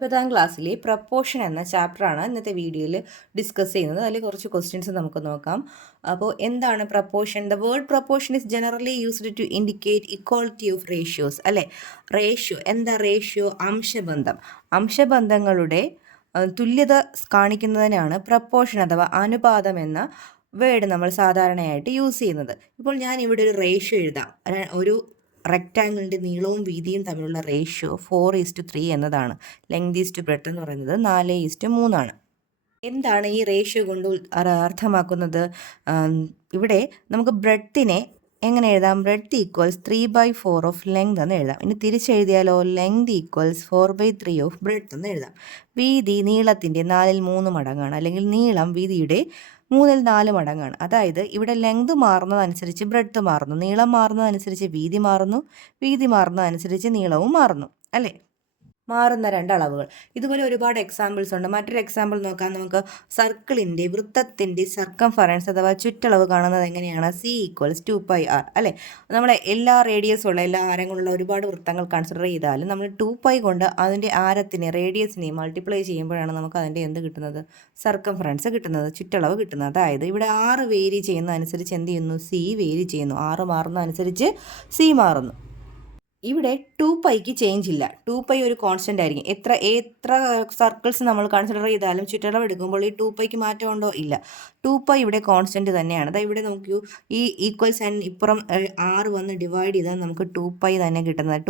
9ാം ക്ലാസ്സിലെ പ്രപ്പോർഷൻ എന്ന ചാപ്റ്ററാണ് ഇന്നത്തെ വീഡിയോയിൽ ഡിസ്കസ് ചെയ്യുന്നത്. അതിൽ കുറച്ച് ക്വസ്റ്റ്യൻസ് നമുക്ക് നോക്കാം. അപ്പോൾ എന്താണ് proportion? The word proportion is generally used to indicate equality of ratios. അല്ലേ, റേഷ്യോ എന്താ? റേഷ്യോ അംശബന്ധം. അംശബന്ധങ്ങളുടെ തുല്യത കാണിക്കുന്നതിനാണ് പ്രപ്പോർഷൻ അഥവാ അനുപാതം എന്ന വേർഡ് നമ്മൾ സാധാരണയായിട്ട് യൂസ് ചെയ്യുന്നത്. ഇപ്പോൾ ഞാൻ ഇവിടെ ഒരു റേഷ്യോ എഴുതാം. ഒരു റെക്റ്റാങ്കിളിൻ്റെ നീളവും വീതിയും തമ്മിലുള്ള റേഷ്യോ 4:3 എന്നതാണ്. ലെങ്ത് ഈസ്റ്റ് ബ്രെഡ്ത്ത് എന്ന് പറയുന്നത് 4:3 ആണ്. എന്താണ് ഈ റേഷ്യോ കൊണ്ട് അർത്ഥമാക്കുന്നത്? ഇവിടെ നമുക്ക് ബ്രെഡ്ത്തിനെ എങ്ങനെ എഴുതാം? ബ്രെഡ്ത്ത് ഈക്വൽസ് 3/4 ഓഫ് ലെങ്ത് എന്ന് എഴുതാം. ഇനി തിരിച്ചെഴുതിയാലോ? ലെങ്ത് ഈക്വൽസ് 4/3 ഓഫ് ബ്രെഡ്ത്ത് എന്ന് എഴുതാം. വീതി നീളത്തിൻ്റെ 4/3 മടങ്ങാണ്, അല്ലെങ്കിൽ നീളം വീതിയുടെ 3/4 മടങ്ങാണ്. അതായത് ഇവിടെ ലെങ്ത് മാറുന്നതനുസരിച്ച് ബ്രെഡ്ത്ത് മാറുന്നു, നീളം മാറുന്നതനുസരിച്ച് വീതി മാറുന്നു, വീതി മാറുന്നതനുസരിച്ച് നീളവും മാറുന്നു. അല്ലേ, മാറുന്ന രണ്ട് അളവുകൾ. ഇതുപോലെ ഒരുപാട് എക്സാമ്പിൾസ് ഉണ്ട്. മറ്റൊരു എക്സാമ്പിൾ നോക്കാം നമുക്ക്. സർക്കിളിൻ്റെ വൃത്തത്തിൻ്റെ സർക്കംഫറൻസ് അഥവാ ചുറ്റളവ് കാണുന്നത് എങ്ങനെയാണ്? C = 2πr. അല്ലേ, നമ്മളെ എല്ലാ റേഡിയസുള്ള എല്ലാ ആരങ്ങളുള്ള ഒരുപാട് വൃത്തങ്ങൾ കൺസിഡർ ചെയ്താലും നമ്മൾ 2π കൊണ്ട് അതിൻ്റെ ആരത്തിനെ റേഡിയസിനെ മൾട്ടിപ്ലൈ ചെയ്യുമ്പോഴാണ് നമുക്ക് അതിൻ്റെ എന്ത് കിട്ടുന്നത്? സർക്കംഫറൻസ് കിട്ടുന്നത്, ചുറ്റളവ് കിട്ടുന്നത്. അതായത് ഇവിടെ 6 വേരി ചെയ്യുന്നതനുസരിച്ച് എന്ത് ചെയ്യുന്നു? C വേരി ചെയ്യുന്നു. 6 മാറുന്നതനുസരിച്ച് C മാറുന്നു. ഇവിടെ 2πക്ക് ചേഞ്ച് ഇല്ല. 2π ഒരു കോൺസ്റ്റൻ്റ് ആയിരിക്കും. എത്ര സർക്കിൾസ് നമ്മൾ കൺസിഡർ ചെയ്താലും ചുറ്റളവ് എടുക്കുമ്പോൾ ഈ 2πക്ക് മാറ്റമുണ്ടോ? ഇല്ല. 2π ഇവിടെ കോൺസ്റ്റൻറ്റ് തന്നെയാണ്. അതായത് ഇവിടെ നോക്കൂ, ഈ ഈക്വൽ സൈൻ ഇപ്പുറം 6 വന്ന് ഡിവൈഡ് ചെയ്താൽ നമുക്ക് 2π തന്നെ കിട്ടുന്നത്.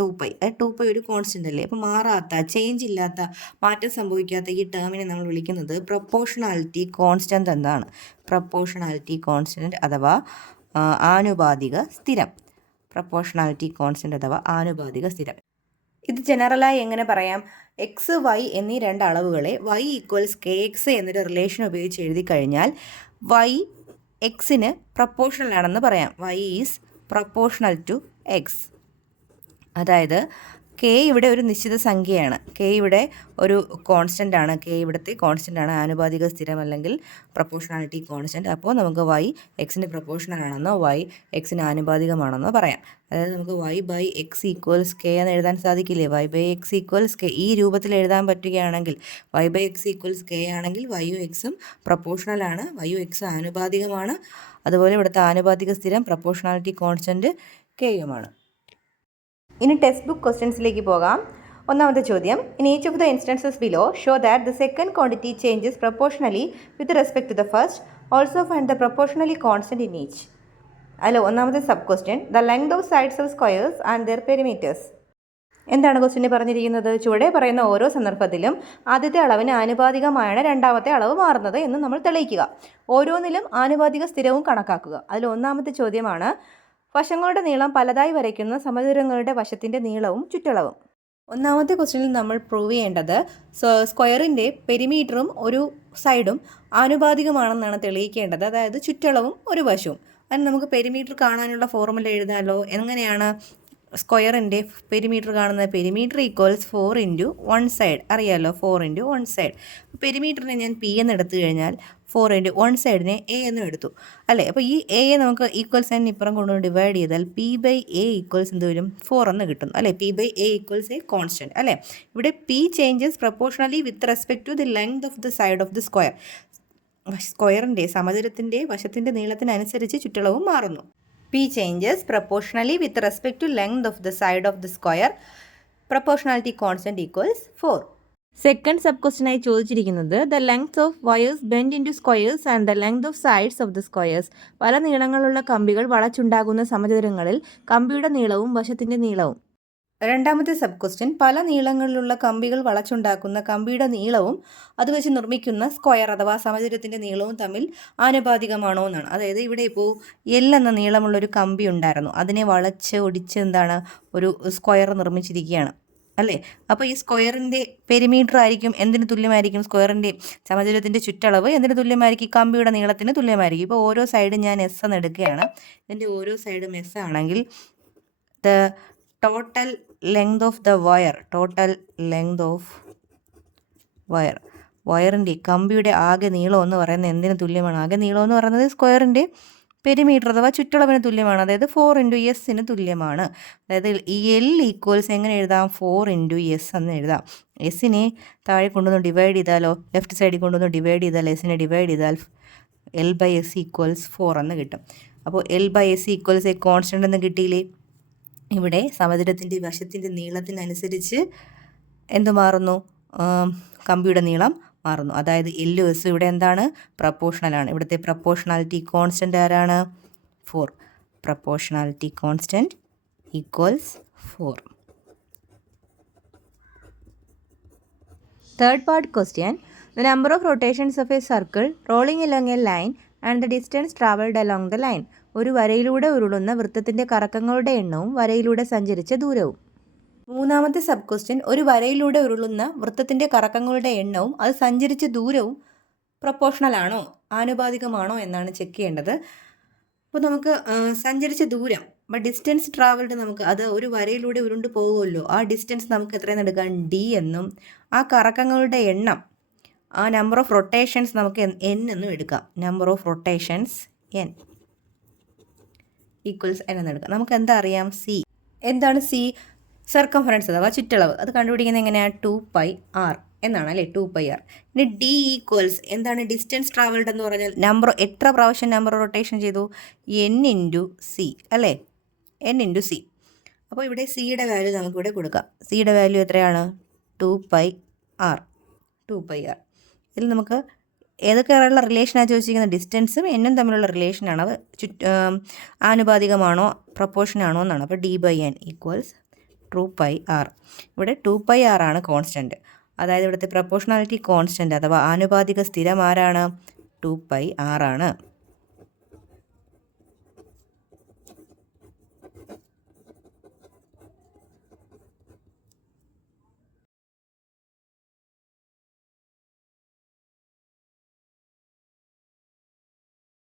2π ഒരു കോൺസ്റ്റൻ്റ് അല്ലേ. അപ്പോൾ മാറാത്ത, ചേഞ്ച് ഇല്ലാത്ത, മാറ്റം സംഭവിക്കാത്ത ഈ ടേമിനെ നമ്മൾ വിളിക്കുന്നത് പ്രൊപ്പോർഷണാലിറ്റി കോൺസ്റ്റൻ്റ് എന്നാണ്. പ്രൊപ്പോർഷണാലിറ്റി കോൺസ്റ്റൻ്റ് അഥവാ ആനുപാതിക സ്ഥിരം. പ്രൊപ്പോർഷണാലിറ്റി കോൺസ്റ്റൻ്റ് അഥവാ ആനുപാതിക സ്ഥിരം. ഇത് ജനറലായി എങ്ങനെ പറയാം? എക്സ് വൈ എന്നീ രണ്ട് അളവുകളെ y = kx എന്നൊരു റിലേഷൻ ഉപയോഗിച്ച് എഴുതി കഴിഞ്ഞാൽ y എക്സിന് പ്രൊപ്പോർഷണൽ ആണെന്ന് പറയാം. y is proportional to x. അതായത് k ഇവിടെ ഒരു നിശ്ചിത സംഖ്യയാണ്. k ഇവിടെ ഒരു കോൺസ്റ്റൻ്റ് ആണ്. k ഇവിടുത്തെ കോൺസ്റ്റൻ്റ് ആണ്, ആനുപാതിക സ്ഥിരം അല്ലെങ്കിൽ പ്രൊപ്പോർഷണാലിറ്റി കോൺസ്റ്റൻ്റ്. അപ്പോൾ നമുക്ക് y എക്സിന് പ്രൊപ്പോർഷണൽ ആണെന്നോ y എക്സിന് ആനുപാതികമാണെന്നോ പറയാം. അതായത് നമുക്ക് y/x = k എന്ന് എഴുതാൻ സാധിക്കില്ലേ? y/x = k ഈ രൂപത്തിൽ എഴുതാൻ പറ്റുകയാണെങ്കിൽ, y/x = k ആണെങ്കിൽ y-ഉം x-ഉം പ്രൊപ്പോർഷണൽ ആണ്, y-ഉം x ആനുപാതികമാണ്. അതുപോലെ ഇവിടുത്തെ ആനുപാതിക സ്ഥിരം പ്രൊപ്പോർഷണാലിറ്റി കോൺസ്റ്റൻ്റ് k-യുമാണ്. ഇനി ടെക്സ്റ്റ് ബുക്ക് ക്വസ്റ്റ്യൻസിലേക്ക് പോകാം. ഒന്നാമത്തെ ചോദ്യം, in each of the instances below show that the second quantity changes proportionally with respect to the first. Also find the proportionally constant in each. അല്ലോ, ഒന്നാമത്തെ sub question, the length of sides of squares and their perimeters. എന്താണ് ക്വസ്റ്റ്യന് പറഞ്ഞിരിക്കുന്നത്? ചുവടെ പറയുന്ന ഓരോ സന്ദർഭത്തിലും ആദ്യത്തെ അളവിന് ആനുപാതികമായാണ് രണ്ടാമത്തെ അളവ് മാറുന്നത് എന്ന് നമ്മൾ തെളിയിക്കുക. ഓരോന്നിലും ആനുപാതിക സ്ഥിരവും കണക്കാക്കുക. അതിൽ ഒന്നാമത്തെ ചോദ്യമാണ്, വശങ്ങളുടെ നീളം പലതായി വരയ്ക്കുന്ന സമചതുരങ്ങളുടെ വശത്തിൻ്റെ നീളവും ചുറ്റളവും. ഒന്നാമത്തെ ക്വസ്റ്റ്യനിൽ നമ്മൾ പ്രൂവ് ചെയ്യേണ്ടത് സ്ക്വയറിൻ്റെ പെരിമീറ്ററും ഒരു സൈഡും ആനുപാതികമാണെന്നാണ് തെളിയിക്കേണ്ടത്. അതായത് ചുറ്റളവും ഒരു വശവും. അതിന് നമുക്ക് പെരിമീറ്റർ കാണാനുള്ള ഫോർമുല എഴുതാമല്ലോ. എങ്ങനെയാണ് സ്ക്വയറിൻ്റെ പെരിമീറ്റർ കാണുന്നത്? Perimeter equals 4 × 1 side. അറിയാമല്ലോ, 4 × 1 സൈഡ്. പെരിമീറ്ററിനെ ഞാൻ P എന്ന് എടുത്തു കഴിഞ്ഞാൽ 4 × 1 സൈഡിനെ A എന്നും എടുത്തു, അല്ലേ. അപ്പോൾ ഈ എയെ നമുക്ക് ഈക്വൽ സൈൻ ഇപ്പുറം കൊണ്ടുവന്ന് ഡിവൈഡ് ചെയ്താൽ P/A = എന്ത് വരും? 4 എന്ന് കിട്ടും, അല്ലേ. P/A = എ കോൺസ്റ്റൻറ്റ്, അല്ലേ. ഇവിടെ P changes proportionally with respect to the length of the side of the square. സ്ക്വയറിൻ്റെ സമചതുരത്തിൻ്റെ വശത്തിൻ്റെ നീളത്തിനനുസരിച്ച് ചുറ്റളവും മാറുന്നു. P changes proportionally with respect to length of the side of the square. Proportionality constant = 4. Second sub ക്വസ്റ്റ്യനായി ചോദിച്ചിരിക്കുന്നത്, the length of wires bend into squares and the length of sides of the squares. പല നീളങ്ങളുള്ള കമ്പികൾ വളച്ചുണ്ടാകുന്ന സമചതുരങ്ങളിൽ കമ്പിയുടെ നീളവും വശത്തിൻ്റെ നീളവും. രണ്ടാമത്തെ sub question, പല നീളങ്ങളിലുള്ള കമ്പികൾ വളച്ചുണ്ടാക്കുന്ന കമ്പിയുടെ നീളവും അത് വെച്ച് നിർമ്മിക്കുന്ന സ്ക്വയർ അഥവാ സമചതുരത്തിൻ്റെ നീളവും തമ്മിൽ ആനുപാതികമാണോ എന്നാണ്. അതായത് ഇവിടെ ഇപ്പോൾ L എന്ന നീളമുള്ളൊരു കമ്പി ഉണ്ടായിരുന്നു, അതിനെ വളച്ച് ഒടിച്ച് എന്താണ് ഒരു സ്ക്വയർ നിർമ്മിച്ചിരിക്കുകയാണ്, അല്ലേ. അപ്പോൾ ഈ സ്ക്വയറിൻ്റെ പെരിമീറ്റർ ആയിരിക്കും എന്തിന് തുല്യമായിരിക്കും? സ്ക്വയറിൻ്റെ സമചതുരത്തിൻ്റെ ചുറ്റളവ് എന്തിന് തുല്യമായിരിക്കും? കമ്പിയുടെ നീളത്തിന് തുല്യമായിരിക്കും. ഇപ്പോൾ ഓരോ സൈഡും ഞാൻ S എന്ന് എടുക്കുകയാണ്. ഇതിൻ്റെ ഓരോ സൈഡും S ആണെങ്കിൽ the total length of the wire, വയറിൻ്റെ കമ്പിയുടെ ആകെ നീളം എന്ന് പറയുന്നത് എന്തിന് തുല്യമാണ്? ആകെ നീളം എന്ന് പറയുന്നത് സ്ക്വയറിൻ്റെ പെരിമീറ്റർ അഥവാ ചുറ്റളവിന് തുല്യമാണ്. അതായത് 4 ഇൻറ്റു എസിന് തുല്യമാണ്. അതായത് ഈ എൽ ഈക്വൽസ് എങ്ങനെ എഴുതാം? 4 ഇൻറ്റു എസ് എന്ന് എഴുതാം. എസിനെ താഴെ കൊണ്ടുവന്ന് ഡിവൈഡ് ചെയ്താലോ, ലെഫ്റ്റ് സൈഡിൽ കൊണ്ടുവന്ന് ഡിവൈഡ് ചെയ്താൽ എസിനെ ഡിവൈഡ് ചെയ്താൽ എൽ ബൈ എസ് ഈക്വൽസ് 4 എന്ന് കിട്ടും. അപ്പോൾ l by s equals a constant എന്ന് കിട്ടിയില്ലേ? ഇവിടെ സമചതുരത്തിൻ്റെ വശത്തിൻ്റെ നീളത്തിനനുസരിച്ച് എന്ത് മാറുന്നു? കമ്പിയുടെ നീളം മാറുന്നു. അതായത് എല്ലും എസും ഇവിടെ എന്താണ്? പ്രപ്പോർഷണലാണ്. ഇവിടുത്തെ പ്രപ്പോർഷണാലിറ്റി കോൺസ്റ്റൻ്റ് ആരാണ്? 4. Proportionality constant equals 4. Third part question. The number of rotations of a circle rolling along a line and the distance travelled along the line. ഒരു വരയിലൂടെ ഉരുളുന്ന വൃത്തത്തിൻ്റെ കറക്കങ്ങളുടെ എണ്ണവും വരയിലൂടെ സഞ്ചരിച്ച ദൂരവും. മൂന്നാമത്തെ സബ് ക്വസ്റ്റ്യൻ, ഒരു വരയിലൂടെ ഉരുളുന്ന വൃത്തത്തിൻ്റെ കറക്കങ്ങളുടെ എണ്ണവും അത് സഞ്ചരിച്ച ദൂരവും പ്രപ്പോർഷണൽ ആണോ ആനുപാതികമാണോ എന്നാണ് ചെക്ക് ചെയ്യേണ്ടത്. അപ്പോൾ നമുക്ക് സഞ്ചരിച്ച ദൂരം ഡിസ്റ്റൻസ് ട്രാവൽഡ് നമുക്ക് അത് ഒരു വരയിലൂടെ ഉരുണ്ട് പോകുമല്ലോ, ആ ഡിസ്റ്റൻസ് നമുക്ക് എത്രയെന്ന് എടുക്കാം? ഡി എന്നും ആ കറക്കങ്ങളുടെ എണ്ണം ആ നമ്പർ ഓഫ് റൊട്ടേഷൻസ് നമുക്ക് എൻ എന്നും എടുക്കാം. Number of rotations N equals N എന്ന് എടുക്കാം. നമുക്ക് എന്താ അറിയാം? സി. എന്താണ് സി? സർക്കംഫറൻസ് അഥവാ ചുറ്റളവ്. അത് കണ്ടുപിടിക്കുന്നത് എങ്ങനെയാണ്? 2πr എന്നാണ് അല്ലേ? 2πr. ഇനി ഡി ഈക്വൽസ് എന്താണ്? ഡിസ്റ്റൻസ് ട്രാവൽഡ് എന്ന് പറഞ്ഞാൽ നമ്പർ എത്ര പ്രാവശ്യം നമ്പർ റൊട്ടേഷൻ ചെയ്തു? എൻ ഇൻറ്റു സി അല്ലേ? N into C. അപ്പോൾ ഇവിടെ സിയുടെ വാല്യൂ നമുക്കിവിടെ കൊടുക്കാം. സിയുടെ വാല്യൂ എത്രയാണ്? 2πr. 2πr. ഇതിൽ നമുക്ക് ഏതൊക്കെയുള്ള റിലേഷനാണ് ചോദിച്ചിരിക്കുന്നത്? ഡിസ്റ്റൻസും എന്നും തമ്മിലുള്ള റിലേഷനാണ്. അത് ആനുപാതികമാണോ പ്രപ്പോർഷനാണോ എന്നാണ്. അപ്പോൾ D by N equals 2πr. ഇവിടെ 2πr ആണ് കോൺസ്റ്റൻറ്റ്. അതായത് ഇവിടുത്തെ പ്രപ്പോർഷണാലിറ്റി കോൺസ്റ്റൻറ്റ് അഥവാ ആനുപാതിക സ്ഥിരം ആരാണ്? 2πr ആണ്.